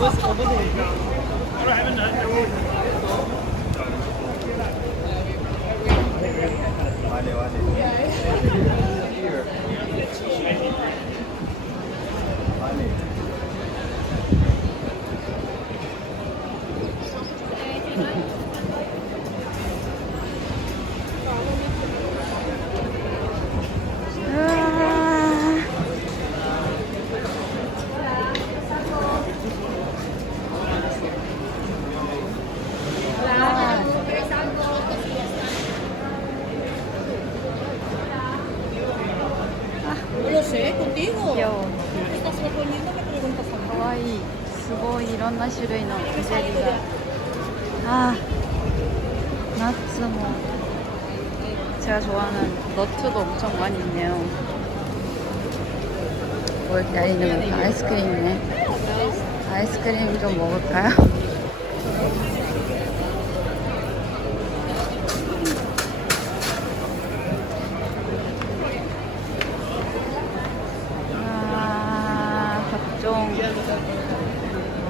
I haven't done 제가 좋아하는 너트도 엄청 많이 있네요 많이 있는 걸까? 아이스크림이네 아이스크림 좀 먹을까요? 아, 각종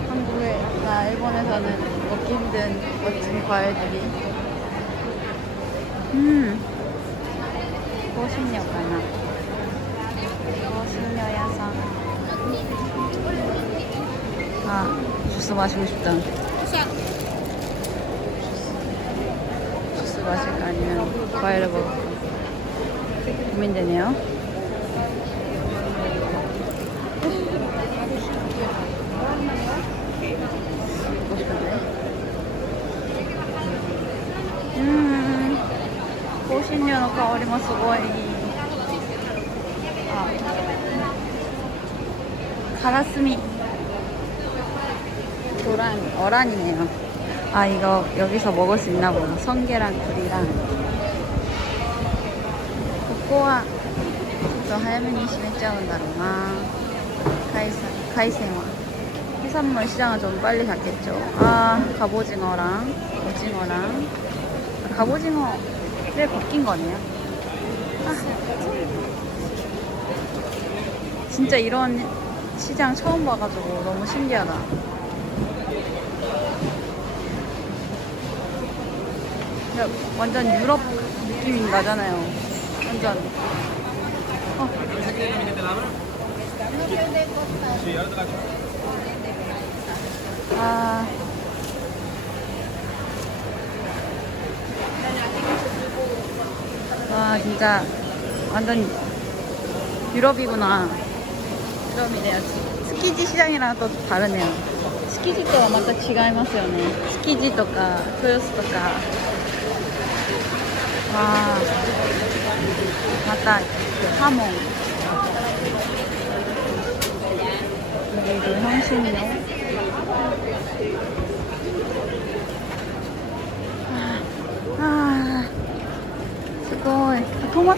한국에 나 일본에서는 먹기 힘든 멋진 과일들이 음 호신료가나? 호신료야상 아 주스 마시고 싶다. 주스 마실까 아니면 과일을 먹을까? 고민되네요. 먹고 싶은데. 음, 香辛料の香りもすごい。あ、カラスミ。 도란, 어란이네요. 아, 이거 여기서 먹을 수 있나 보다. 성게랑 굴이랑. 코코아. 또 하야면이 심했자온다로나. 카이사, 카이센와. 해산물 시장은 좀 빨리 닫겠죠. 아, 갑오징어랑 오징어랑 아, 갑오징어 를 바뀐 거네요. 아, 진짜 이런 시장 처음 봐가지고 너무 신기하다. 완전 유럽 느낌이 나잖아요. 완전. 어. 아. 와, 진짜 완전 유럽이구나. 유럽이네요. 스키지 시장이랑 또 다르네요. 스키지とはまた違いますよね。スキジとか豊洲とか。わあ。またハモン。그리고 향신료.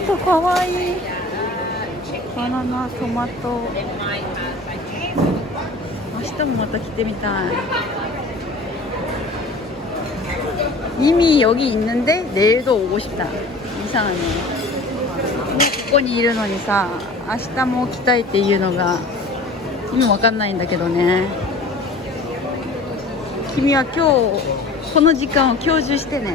トマトかわいい。バナナ、トマト。明日もまた来てみたい。 이미 여기 있는데 내일도 오고 싶다. 이상하네. もうここにいるのにさ、明日も来たいっていうのが意味わかんないんだけどね。君は今日この時間を享受してね。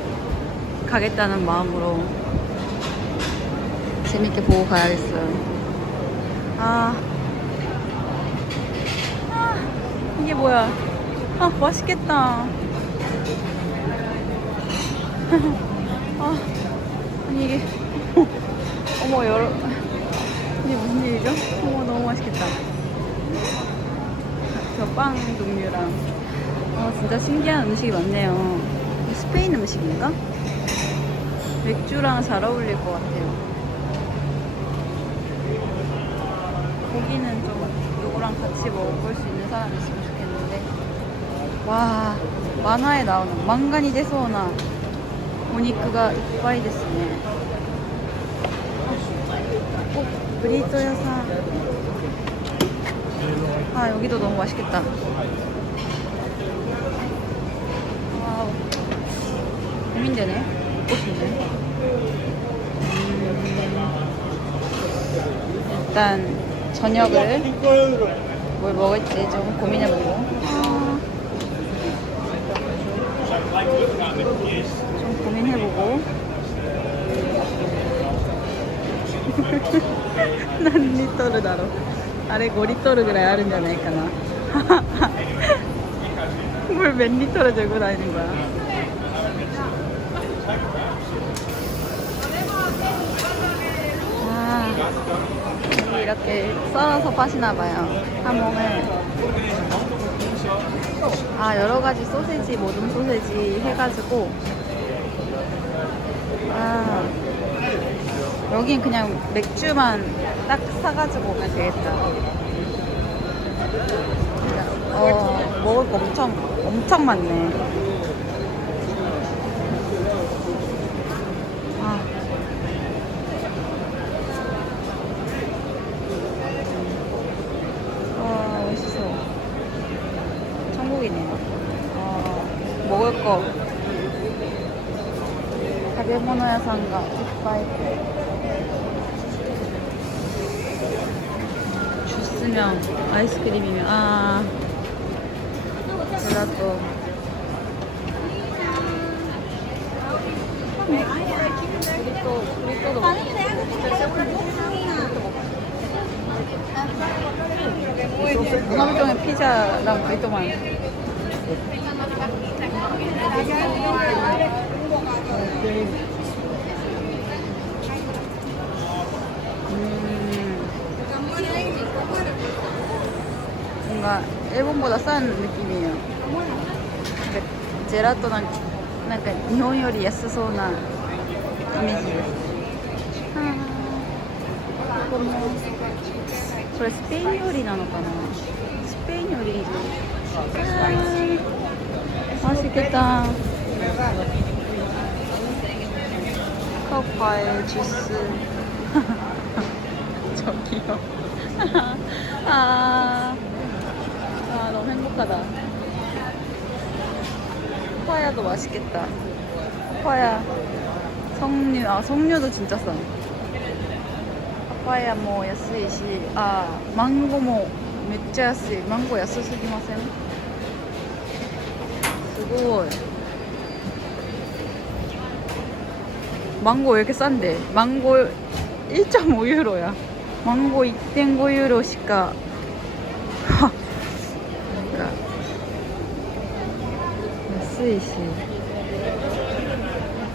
가겠다는 마음으로 재밌게 보고 가야겠어요. 아, 아 이게 뭐야? 아 맛있겠다. 아 아니 이게 어머 여러 이게 무슨 일이죠? 어머 너무 맛있겠다. 저 빵 종류랑 아 진짜 신기한 음식이 많네요. 스페인 음식인가? 맥주랑 잘 어울릴 것 같아요. 고기는 좀 요거랑 같이 먹을 수 있는 사람 있으면 좋겠는데. 와, 만화에 나오는 망간이 되서오나 오니크가 이빠이 됐으네. 꼭 어, 브리또 여사. 아, 여기도 너무 맛있겠다. 와우. 고민되네. 꽃이네. 음. 일단 저녁을 뭘 먹을지 좀 고민해보고 좀 고민해보고 난 리터를 다뤄 아래 뭐 고리터를 그래 아른잖아 이까나 뭘몇 리터를 들고 다니는 거야 아 이렇게 썰어서 파시나 봐요. 하몽을 아 여러 가지 소세지 모둠 소세지 해가지고. 아 여긴 그냥 맥주만 딱 사가지고 오면 되겠다. 어 먹을 거 엄청 엄청 많네 아 와 멋있어 천국이네 어, 먹을 거 가게모노 야산가 이빠이 주스면 아이스크림이면 아 젤라또 브리또 브리또도 먹고 무남동에 피자랑 브리또만 えボン出さん抜きによジェラートなん,かなんか日本より安そうなイメージです。このこれスペイン料理なのかな。スペイン料理。はーいあ、しけた。カッパエジス。超キロあ 행복하다 파파야도 맛있겠다 파파야 석류 아 석류도 진짜 싸 파파야 뭐 安いしあマンゴーもめっちゃ安いマンゴー安すぎませんすごい망고 왜 이렇게 싼데? 망고 1.5유로야. 망고 2.5유로니까 安いし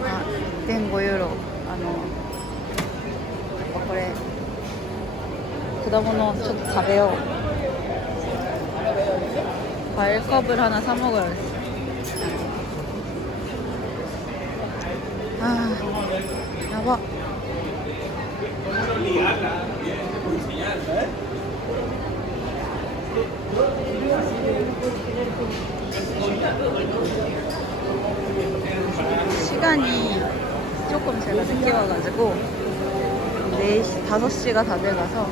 あ1.5ユーロあのやっぱこれ果物ちょっと食べよう과일 컵을 하나 사 먹어야 겠어 아, 야바. 시간이 조금 제가 늦게 와가지고 4시, 5시가 다 돼가서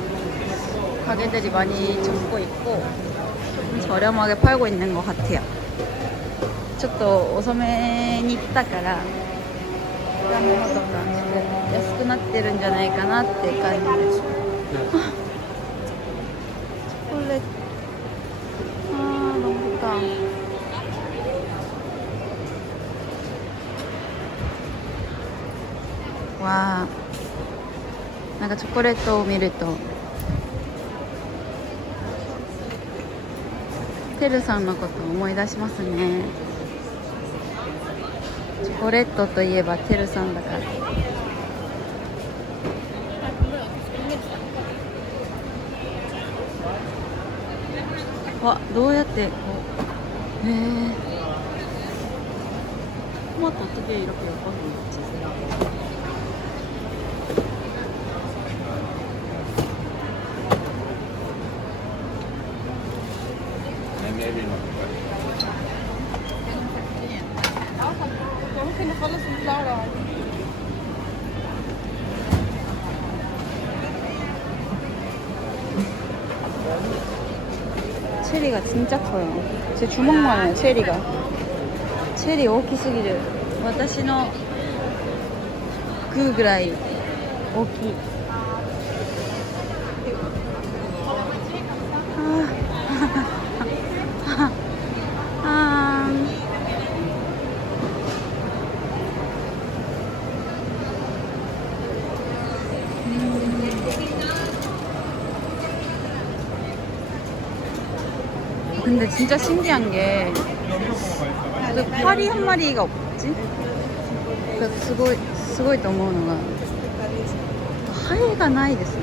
가게들이 많이 접고 있고 좀 저렴하게 팔고 있는 것 같아요. ちょっと遅めに来たから果物とか安くなってるんじゃないかなっていう感じです。あチョコレートあ はなんかチョコレートを見るとてるさんのことを思い出しますね。チョコレートといえばてるさんだから。わどうやってこうへえもっ色気いろくよこ 체리가 진짜 커요. 제 주먹만 해요, 체리가. 체리 오키스기를. 私の그ぐらい大きい。 근데 진짜 신기한 게 그 파리 한 마리가 없지? 그すごいすごいと思うのがハエがないですね。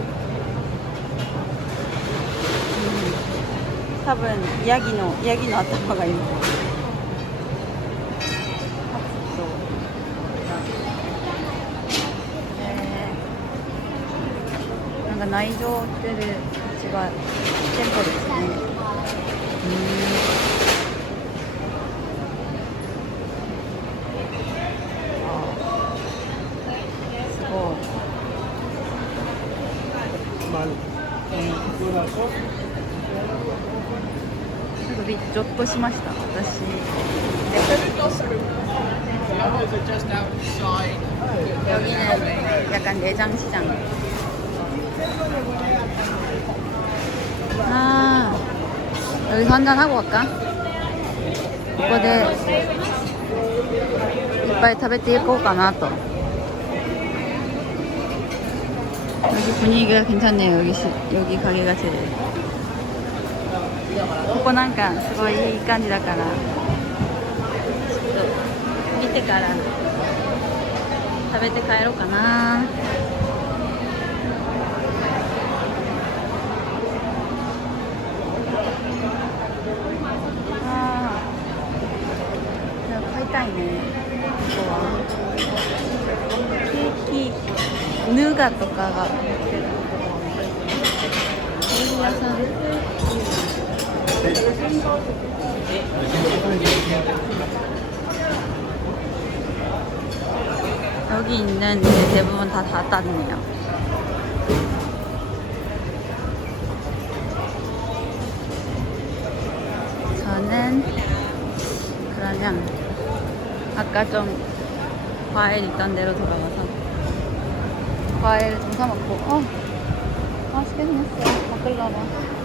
多分ヤギのヤギの頭がいる。ハツとえーなんか内臓売ってるうちが店舗ですね。うんちょっとびちょっとしました私 여기는 약간 내장 시장 아 여기서 한잔 하고 갈까? ここでいっぱい食べていこうかなと 여기 분위기가 괜찮네요. 여기 시, 여기 가게가 제일. ここなんかすごいいい感じだから。ちょっと見てから食べて帰ろうかな。ああ、買いたいね。ここは。ケーキヌガとかが売ってるケーキ屋さん 여기 있는 대부분 다 닫았네요. 저는 그러면 아까 좀 과일 있던 데로 돌아가서 과일 좀 사 먹고 어 생겼어 바클라바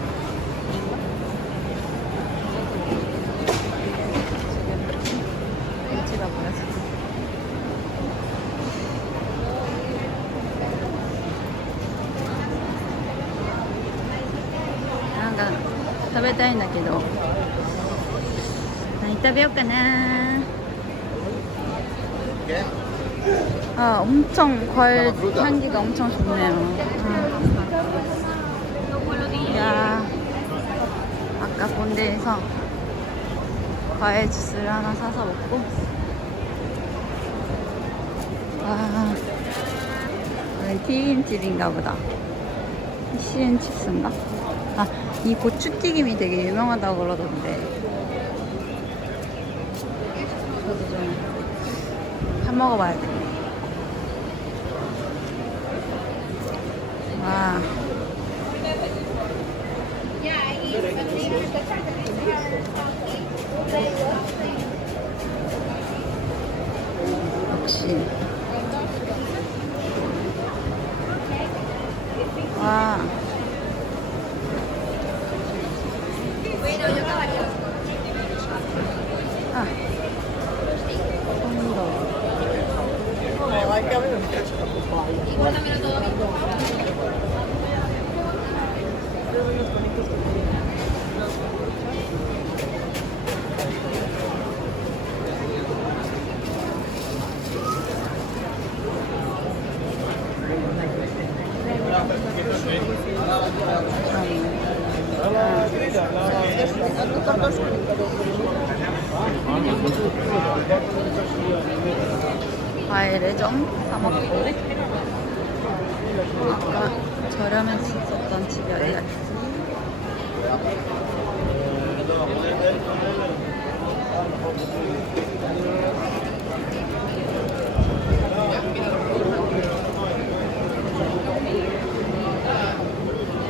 べたいんだけど何食べようかな 아, 엄청 과일 향기가 엄청 좋네요. 아. 야, 아까 본 데에서 과일 주스를 하나 사서 먹고. 와, 여기 튀김집인가 보다. 피쉬앤칩스인가? 아, 이 고추튀김이 되게 유명하다고 그러던데. 저도 좀사 먹어봐야 돼. 와. 역시. 와. 과일을 좀 사먹고 아까 저렴했었던 집이 어디였지?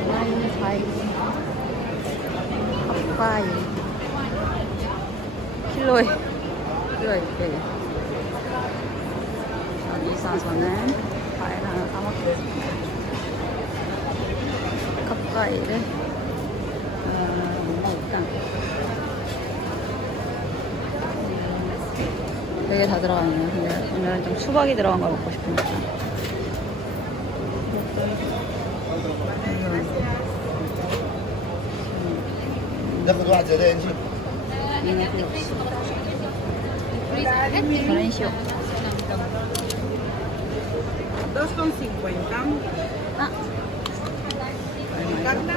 와인 과일 사과유 킬로에 킬로에 600원 여기 사서는 과일 하나 사먹겠습니다. 컵과일을 음, 음, 되게 다 들어가네요. 근데 오늘은 좀 수박이 들어간 걸 먹고 싶으니까. 음. Закладывайте ленчик. Френчик. 2,50. Ah. ¿Carta?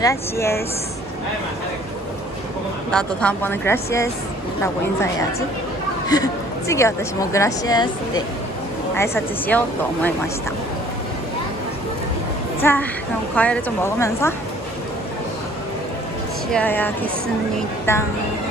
그라시에스. 나도 다음번에 그라시에스라고 인사해야지. 次私もグラシエスって挨拶しようと思いました。 자, 그럼 과일을 좀 먹으면서 쉬어야겠습니다.